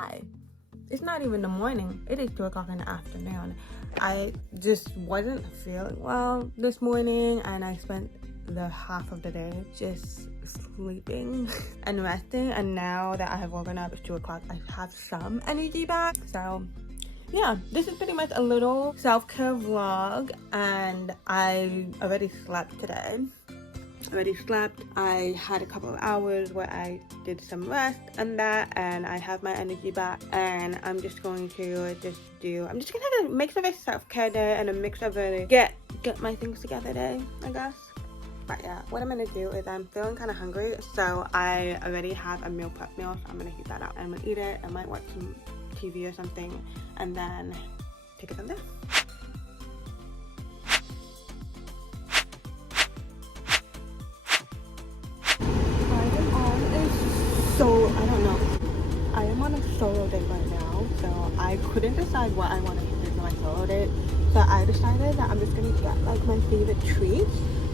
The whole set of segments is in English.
why. It's not even the morning. It is 2 o'clock in the afternoon. I just wasn't feeling well this morning, and I spent the half of the day just sleeping and resting, and now that I have woken up, it's 2 o'clock, I have some energy back. So yeah, this is pretty much a little self-care vlog, and I already slept today. I had a couple of hours where I did some rest and that, and I have my energy back, and I'm just going to I'm just gonna have a mix of a self-care day and a mix of a get my things together day, I guess. But yeah, what I'm gonna do is I'm feeling kind of hungry, so I already have a meal prep meal, so I'm gonna heat that up. I'm gonna eat it. I might watch some TV or something, and then take it from there. I am on a solo date right now, so I couldn't decide what I want to do for my solo date. So I decided that I'm just gonna get like my favorite treats.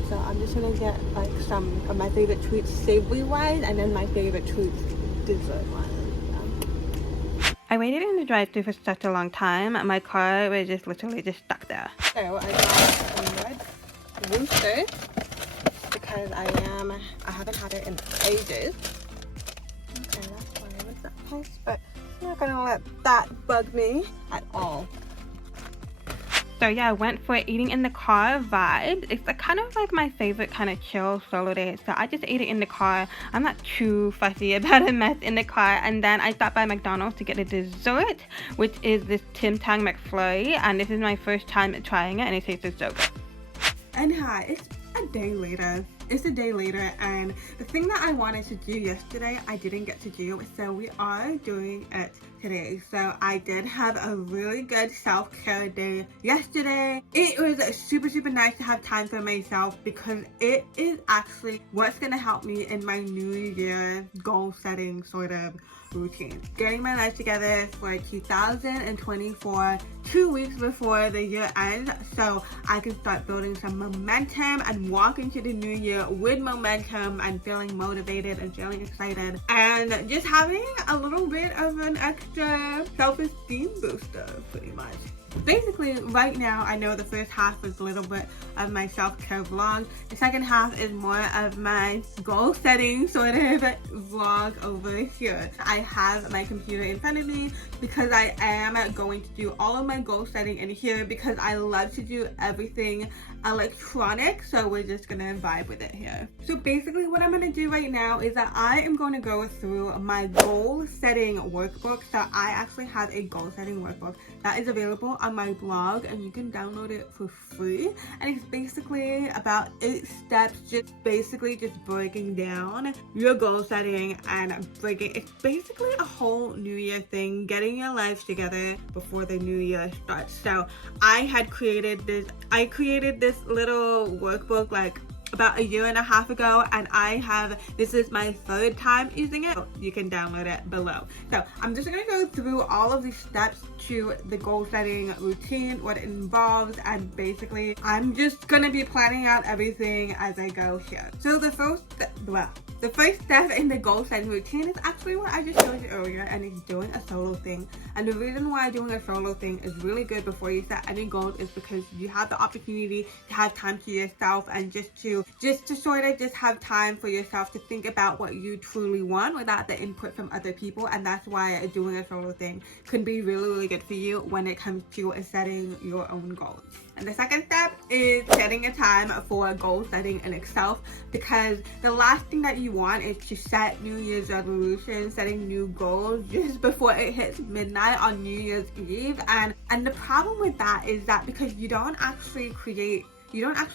So I'm just gonna get like some of my favorite treats savory wise, and then my favorite treats dessert wise. I waited in the drive-thru for such a long time. My car was just literally just stuck there. So I got a red rooster because I haven't had it in ages. Okay, that's fine with that place, but I'm not gonna let that bug me at all. So yeah, I went for eating in the car vibe. It's kind of like my favorite kind of chill solo date. So I just ate it in the car. I'm not too fussy about a mess in the car. And then I stopped by McDonald's to get a dessert, which is this Tim Tam McFlurry. And this is my first time trying it, and it tastes so good. And hi, it's a day later. And the thing that I wanted to do yesterday, I didn't get to do, so we are doing it today. So I did have a really good self-care day yesterday. It was super nice to have time for myself, because it is actually what's gonna help me in my new year goal setting sort of routine. Getting my life together for 2024, 2 weeks before the year ends, so I can start building some momentum and walk into the new year with momentum and feeling motivated and feeling excited, and just having a little bit of an extra self-esteem booster, pretty much. Basically, right now, I know the first half was a little bit of my self-care vlog. The second half is more of my goal-setting sort of vlog over here. I have my computer in front of me because I am going to do all of my goal-setting in here, because I love to do everything electronic, so we're just gonna vibe with it here. So basically what I'm gonna do right now is that I am going to go through my goal-setting workbook. So I actually have a goal-setting workbook that is available on my blog, and you can download it for free, and it's basically about 8 steps, just breaking down your goal setting and it's basically a whole new year thing, getting your life together before the new year starts. So I created this little workbook like about a year and a half ago, and this is my 3rd time using it. You can download it below. So I'm just gonna go through all of these steps to the goal setting routine, what it involves, and basically I'm just gonna be planning out everything as I go here. So the first step in the goal setting routine is actually what I just showed you earlier, and it's doing a solo thing. And the reason why doing a solo thing is really good before you set any goals is because you have the opportunity to have time to yourself, and just to sort of just have time for yourself to think about what you truly want without the input from other people. And that's why doing a solo thing can be really good for you when it comes to setting your own goals. And the second step is setting a time for goal setting in itself, because the last thing that you want is to set New Year's resolutions, setting new goals just before it hits midnight on New Year's Eve. And the problem with that is that because you don't actually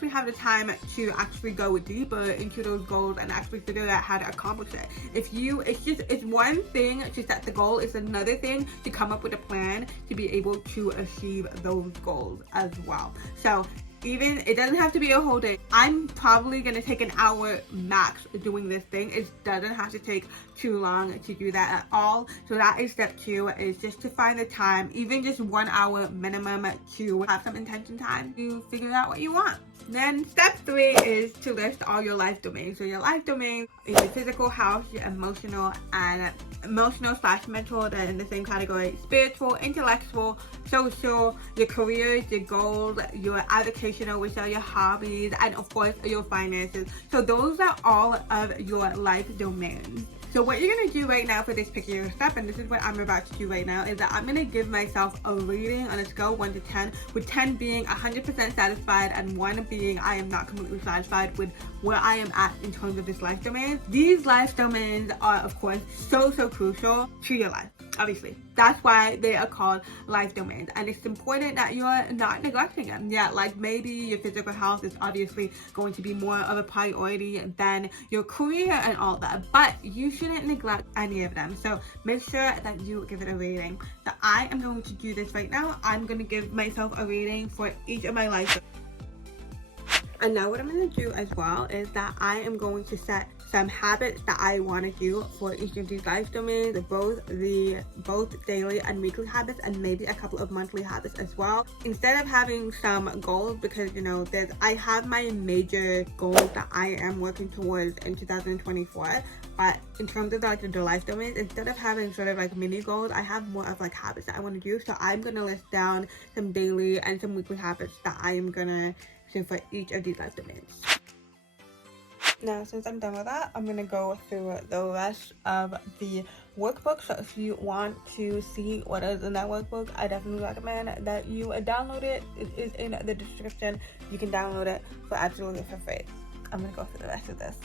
have the time to actually go deeper into those goals and actually figure out how to accomplish it. It's one thing to set the goal, it's another thing to come up with a plan to be able to achieve those goals as well. So Even it doesn't have to be a whole day. I'm probably gonna take an hour max doing this thing. It doesn't have to take too long to do that at all. So that is step 2, is just to find the time, even just 1 hour minimum, to have some intention time to figure out what you want. Then step 3 is to list all your life domains. So your life domains is your physical house, your emotional / mental, then in the same category, spiritual, intellectual, social, your careers, your goals, your avocational, which are your hobbies, and of course your finances. So those are all of your life domains. So what you're going to do right now for this particular step, and this is what I'm about to do right now, is that I'm going to give myself a rating on a scale 1 to 10, with 10 being 100% satisfied and 1 being I am not completely satisfied with where I am at in terms of this life domain. These life domains are, of course, so crucial to your life. Obviously, that's why they are called life domains, and it's important that you're not neglecting them. Yeah, like maybe your physical health is obviously going to be more of a priority than your career and all that, but you shouldn't neglect any of them. So make sure that you give it a rating. So I am going to do this right now. I'm going to give myself a rating for each of my life domains. And now what I'm going to do as well is that I am going to set some habits that I want to do for each of these life domains, both daily and weekly habits, and maybe a couple of monthly habits as well. Instead of having some goals, because you know, I have my major goals that I am working towards in 2024. But in terms of like the life domains, instead of having sort of like mini goals, I have more of like habits that I want to do. So I'm gonna list down some daily and some weekly habits that I am gonna do for each of these life domains. Now, since I'm done with that, I'm gonna go through the rest of the workbook. So if you want to see what is in that workbook, I definitely recommend that you download it. It is in the description. You can download it for absolutely for free. I'm gonna go through the rest of this.